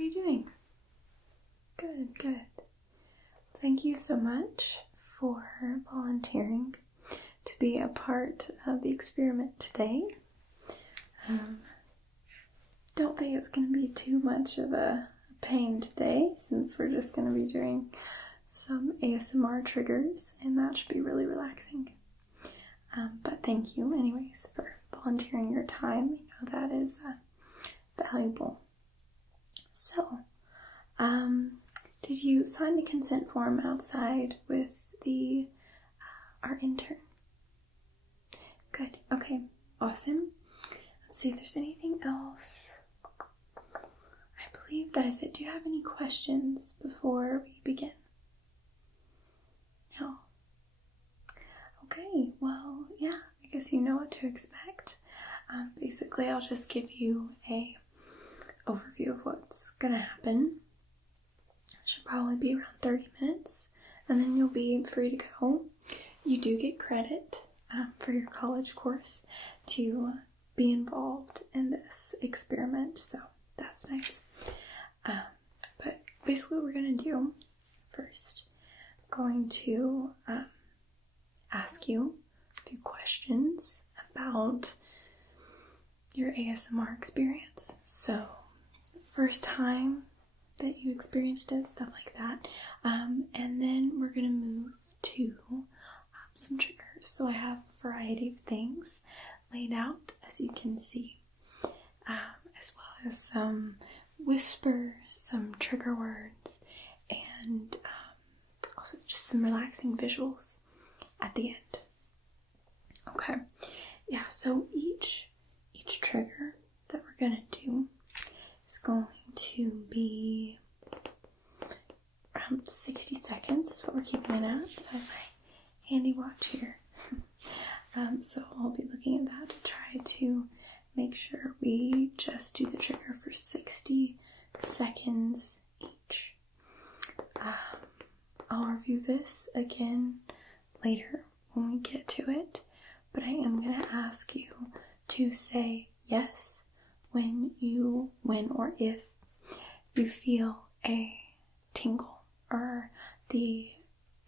you doing? Good, good. Thank you so much for volunteering to be a part of the experiment today. Don't think it's going to be too much of a pain today, since we're just going to be doing some ASMR triggers, and that should be really relaxing. But thank you anyways for volunteering your time. I know that is valuable. So, did you sign the consent form outside with our intern? Good. Okay. Awesome. Let's see if there's anything else. I believe that is it. Do you have any questions before we begin? No. Okay. Well, yeah. I guess you know what to expect. Basically, I'll just give you a overview of what's gonna happen. It should probably be around 30 minutes, and then you'll be free to go. You do get credit for your college course to be involved in this experiment, so that's nice. But basically what we're gonna do first, I'm going to ask you a few questions about your ASMR experience. So, first time that you experienced it, stuff like that. And then we're gonna move to some triggers. So I have a variety of things laid out, as you can see, as well as some whispers, some trigger words, and also just some relaxing visuals at the end. Okay, yeah, so each trigger that we're gonna do is going to be around 60 seconds is what we're keeping it at. So I have my handy watch here. So I'll be looking at that to try to make sure we just do the trigger for 60 seconds each. I'll review this again later when we get to it, but I am going to ask you to say yes when or if you feel a tingle or the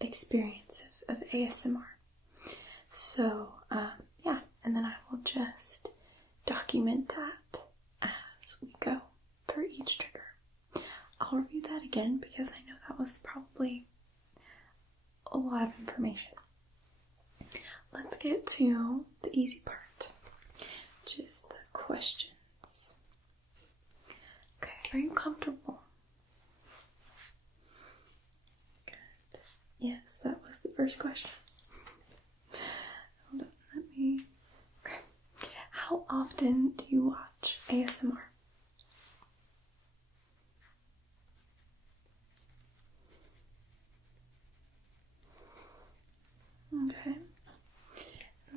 experience of ASMR. So, yeah, and then I will just document that as we go for each trigger. I'll review that again because I know that was probably a lot of information. Let's get to the easy part, which is the questions. Okay, are you comfortable? Good. Yes, that was the first question. Hold on, okay. How often do you watch ASMR? Okay.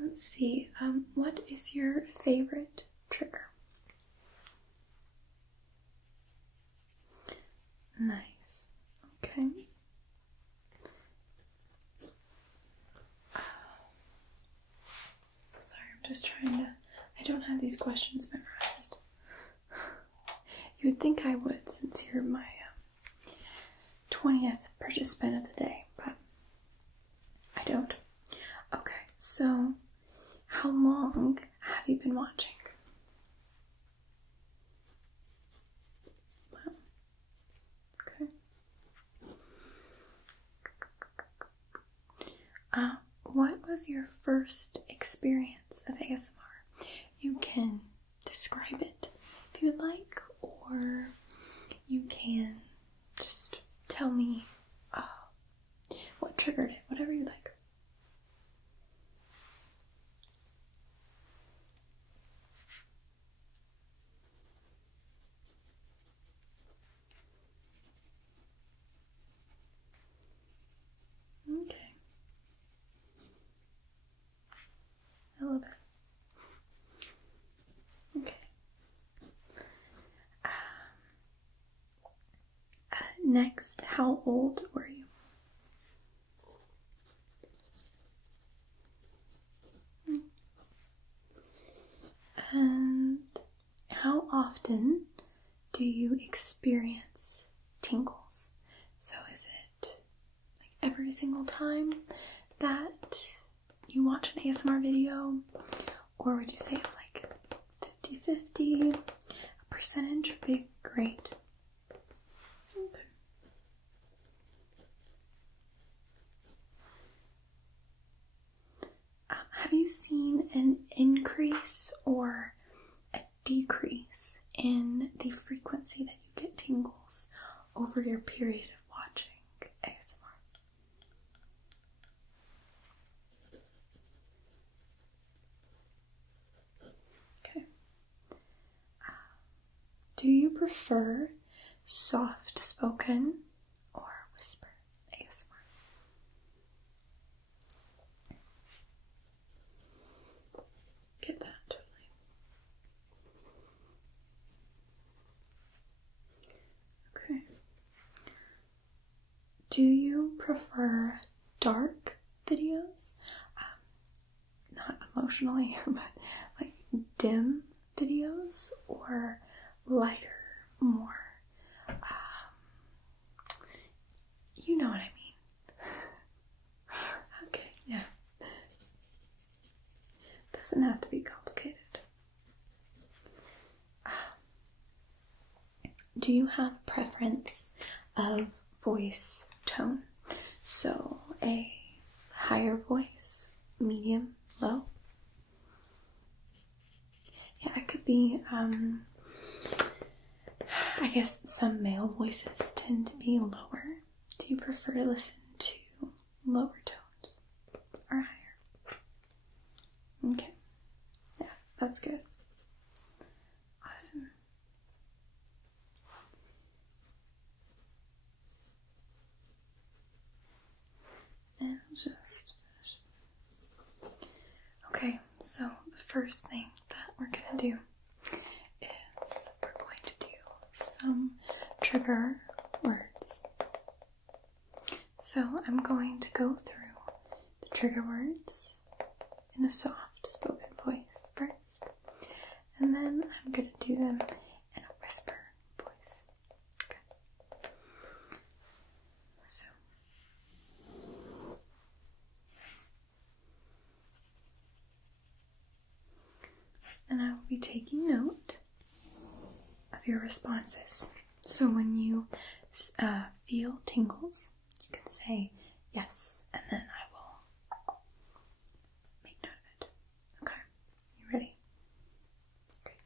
Let's see, what is your favorite trigger? Nice. Okay. Sorry, I'm just trying to... I don't have these questions memorized. You would think I would, since you're my 20th participant of the day, but I don't. Okay, so how long have you been watching? Wow. Okay. What was your first experience of ASMR? You can describe it if you would like, or you can just tell me what triggered it, whatever you like. Okay. I love it. Okay. Next, how old were you? And how often do you experience tingles? So is it like every single time that you watch an ASMR video? Or would you say it's like 50-50? A percentage would be great. Okay. Have you seen an increase or a decrease in the frequency that you get tingles over your period of watching ASMR? Okay. Do you prefer soft spoken or whisper ASMR? Get that totally. Okay. Do you prefer dark videos? Not emotionally, but like dim videos, or lighter, more, you know what I mean. Okay, yeah. Doesn't have to be complicated. Do you have a preference of voice tone? So a higher voice, medium, low? Yeah, it could be, I guess some male voices tend to be lower. Do you prefer to listen to lower tones or higher? Okay. Yeah, that's good. Awesome. And just okay, so the first thing that we're gonna do is we're going to do some trigger words. So I'm going to go through the trigger words in a soft spoken voice first, and then I'm gonna do them in a whisper voice. Okay. So and I will be taking note of your responses. So when you feel tingles, you can say yes, and then I will make note of it. Okay, you ready? Great.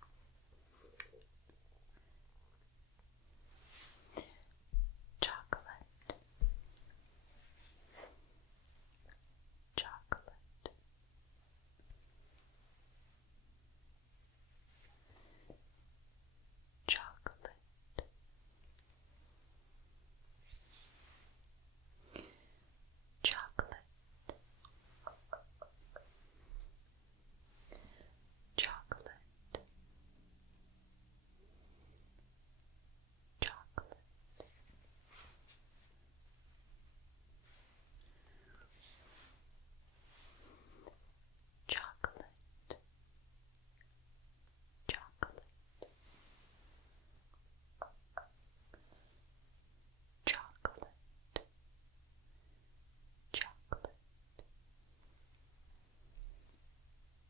Chocolate. Chocolate. Chocolate. Chocolate. Chocolate. Chocolate. Chocolate. Chocolate. Chocolate. Chocolate.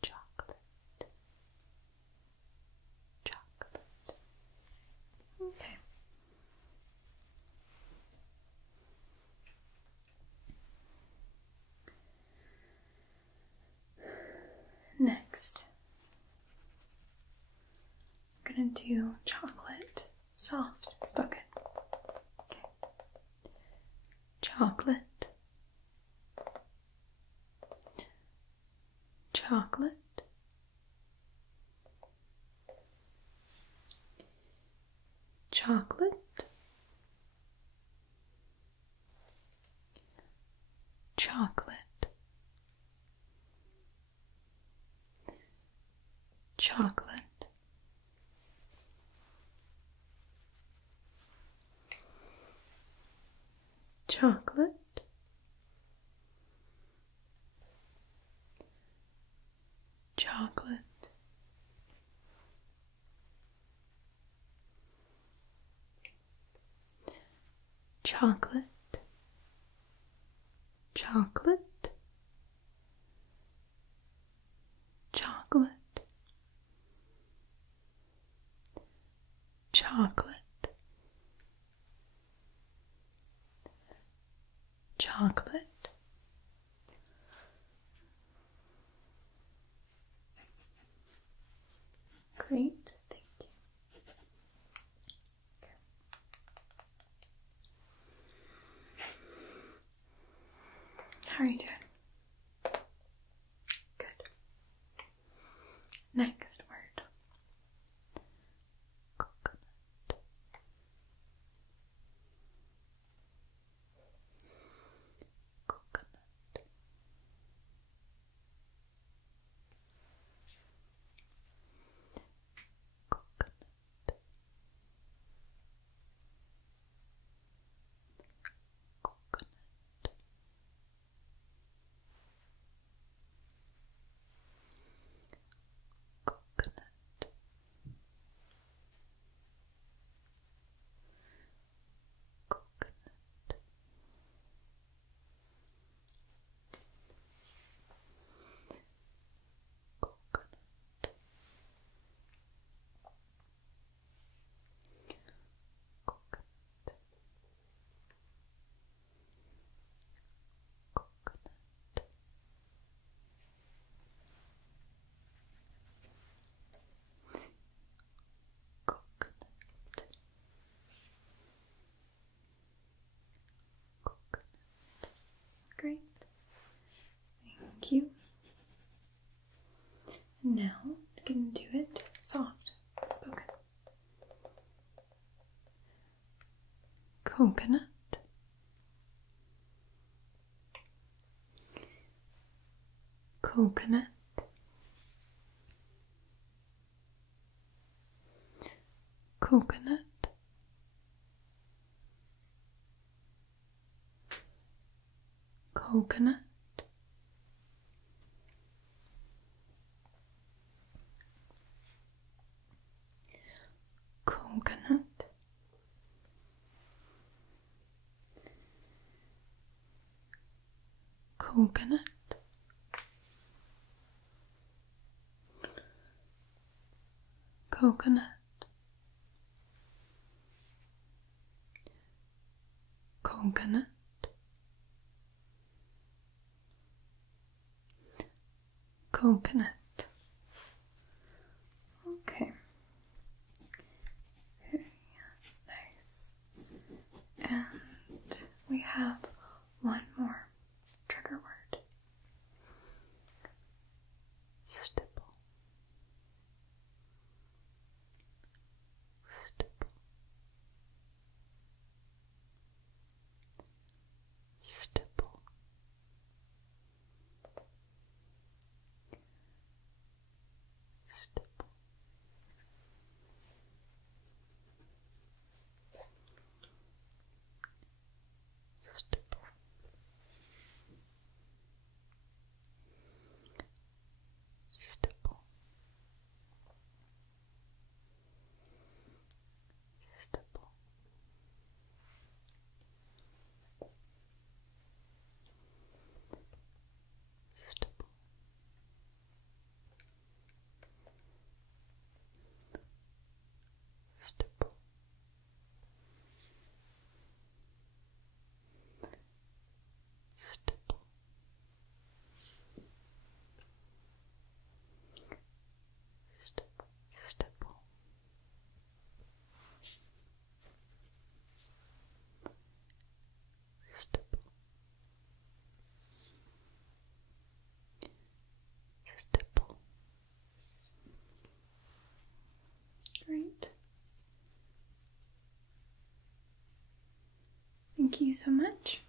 Chocolate. Chocolate. Okay. Next, I'm gonna do chocolate, soft spoken. Okay. Chocolate. Chocolate. Chocolate. Chocolate. Chocolate. Chocolate. Chocolate. chocolate, chocolate, chocolate, chocolate, chocolate. Great, thank you. Okay. How are you doing? Good. Next word. Coconut. Coconut. Coconut. Coconut. Coconut. Coconut. Coconut. Coconut. Coconut. Coconut. Coconut. Great. Thank you. And now I'm going to do it soft spoken. Coconut. Coconut. Coconut. Coconut. Coconut. Coconut. Coconut. Coconut. Coconut. Okay. Very nice. And we have one more trigger word. Stipple. Stipple. Stipple. Stipple. Stipple. Stipple. Stipple. Stipple. Stipple. Stipple. Stipple. Stipple. Stipple. Stipple. Great. Thank you so much.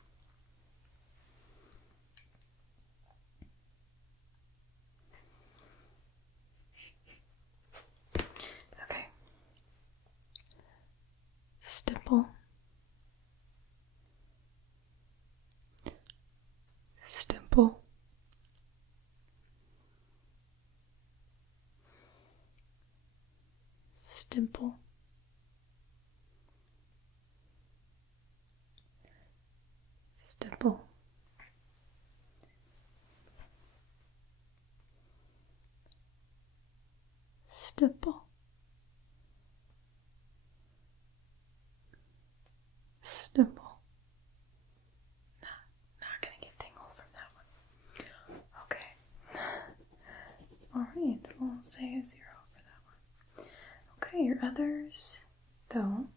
Okay. Stipple. Stipple. Stipple. Stipple. Stipple. Not gonna get tingles from that one. Okay. Alright, we'll say a 0 for that one. Okay, your others, though,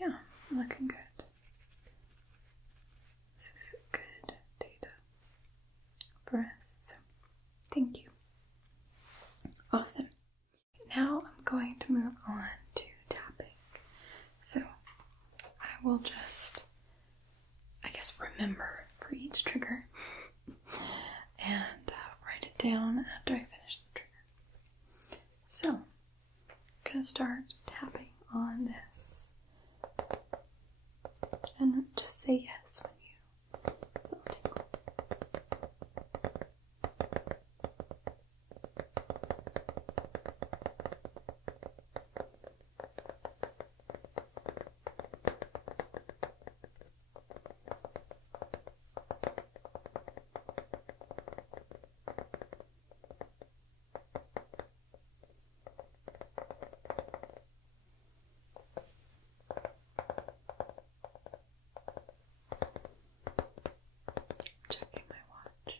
yeah, looking good. This is good data for us, so thank you. Awesome. Now I'm going to move on to tapping. So I will just, remember for each trigger and write it down after I finish the trigger. So I'm going to start tapping on this. And just say yes when you feel a tingle. Checking my watch.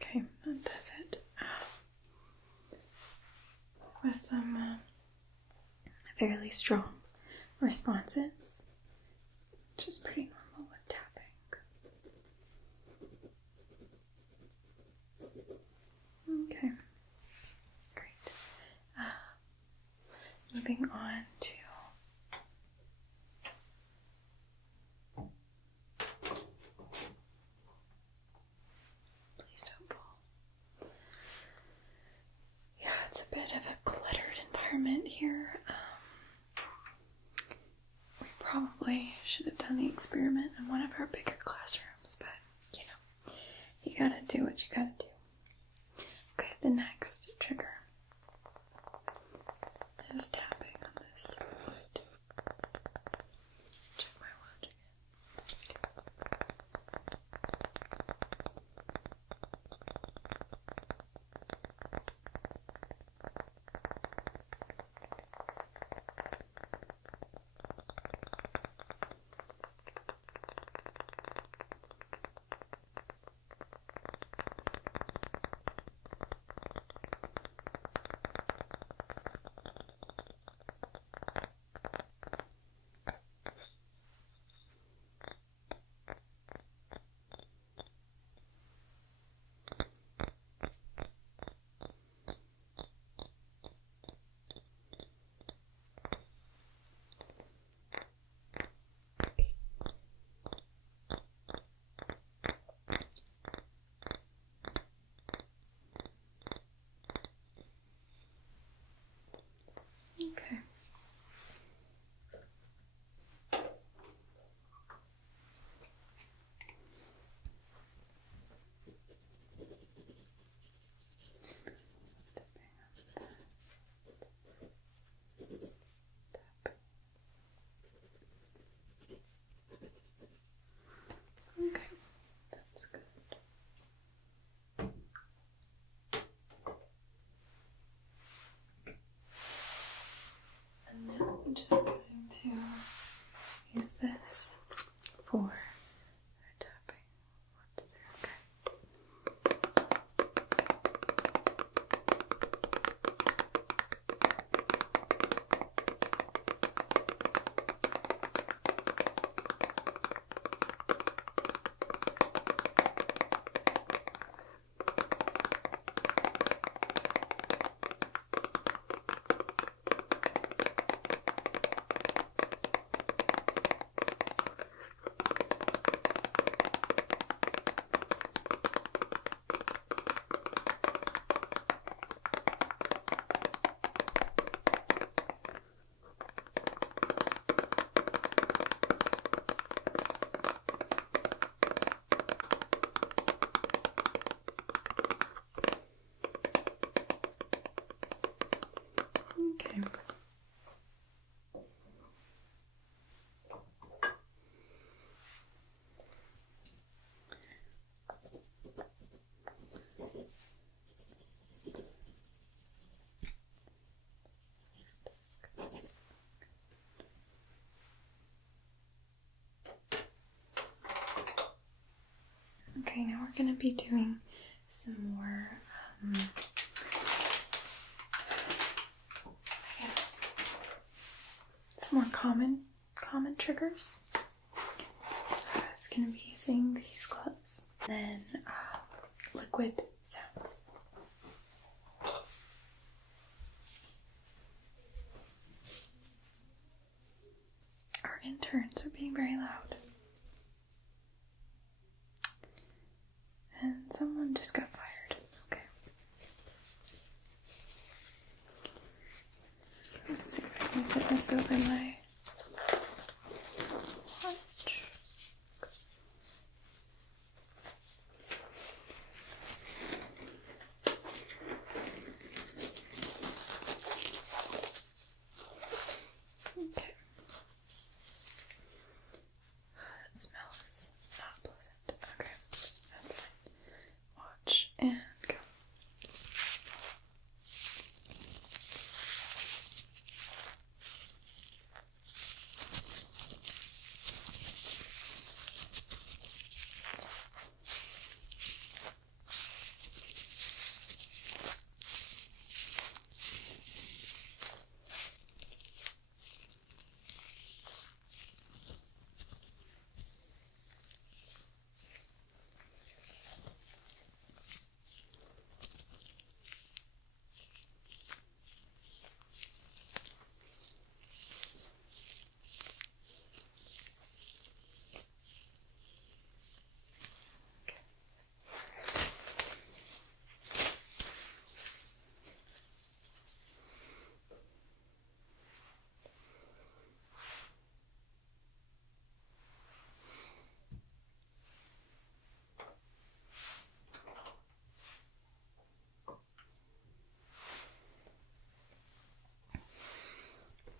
Okay, that does it. With some fairly strong responses, which is pretty normal with tapping. Okay, great. Moving on to please don't fall. Yeah, it's a bit of a cluttered environment here. We probably should have done the experiment in one of our bigger classrooms, but you gotta do what you gotta do. Okay, the next trigger is tapping on this wood. Check my watch again. Okay, now we're going to be doing some more, some more common triggers. It's going to be using these gloves. Then liquid sounds. Our interns are being very loud. And someone just got fired. Okay. Let's see if I can put this over my watch. Okay. That smell is not pleasant. Okay, that's fine. Watch and go.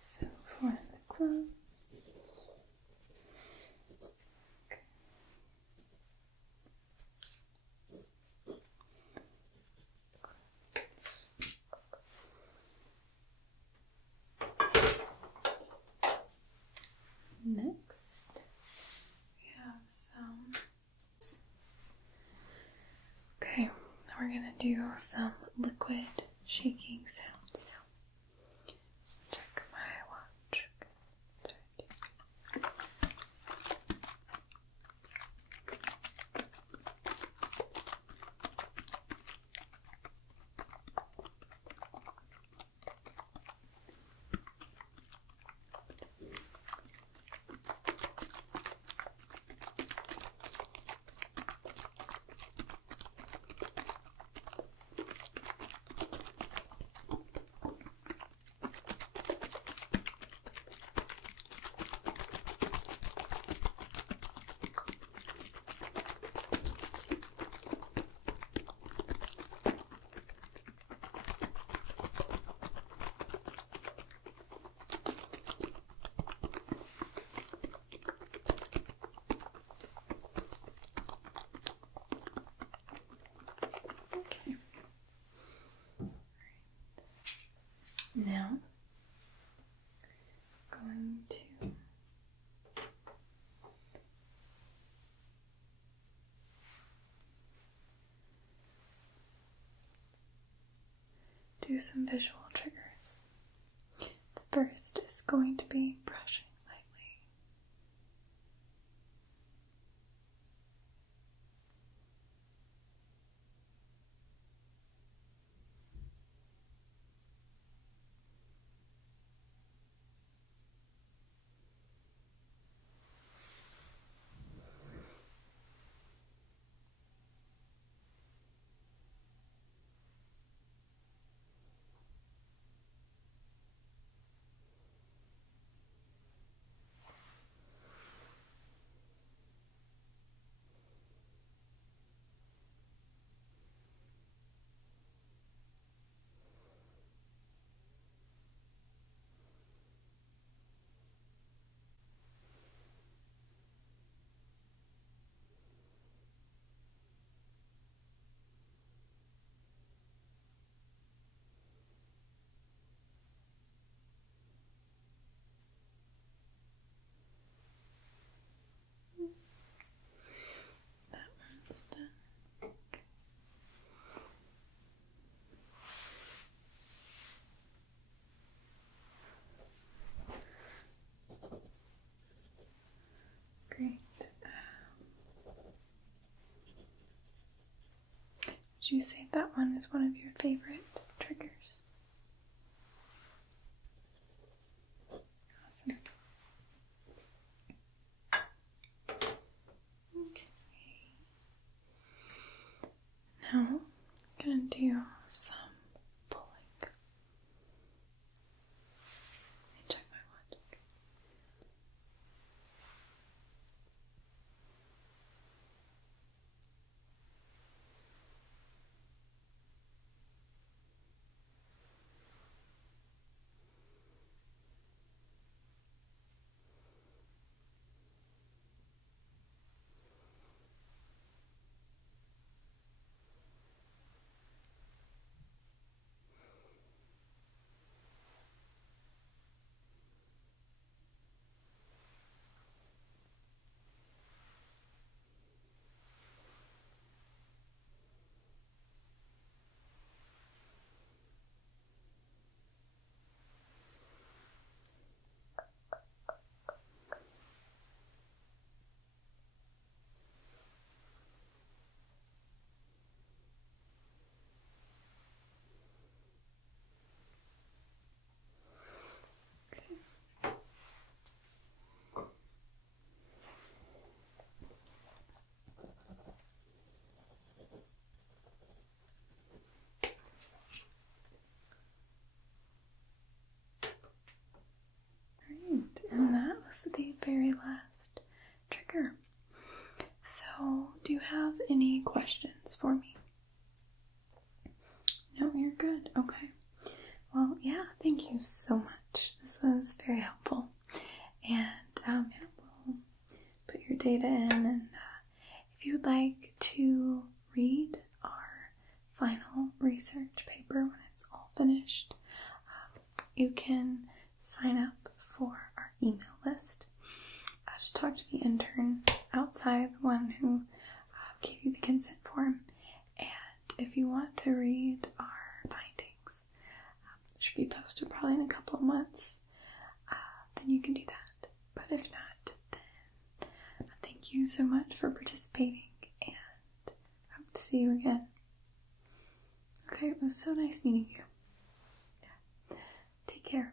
So for the gloves. Next, we have some. Okay, now we're gonna do some liquid shaking sounds now. Check my watch. Okay. Now, going to do some visual triggers. The first is going to be brushing lightly. Would you say that one is one of your favorite triggers? Awesome. Okay. Now I'm gonna do some pulling. Let me check my watch. Alright, and that was the very last trigger. So, do you have any questions for me? No, you're good. Okay. Well, yeah, thank you so much. This was very helpful. And, yeah, we'll put your data in, and if you would like to read our final research paper when it's all finished, you can sign up for our email list. Just talk to the intern outside, the one who gave you the consent form, and if you want to read our findings, it should be posted probably in a couple of months, then you can do that. But if not, then thank you so much for participating, and I hope to see you again. Okay, it was so nice meeting you. Yeah. Take care.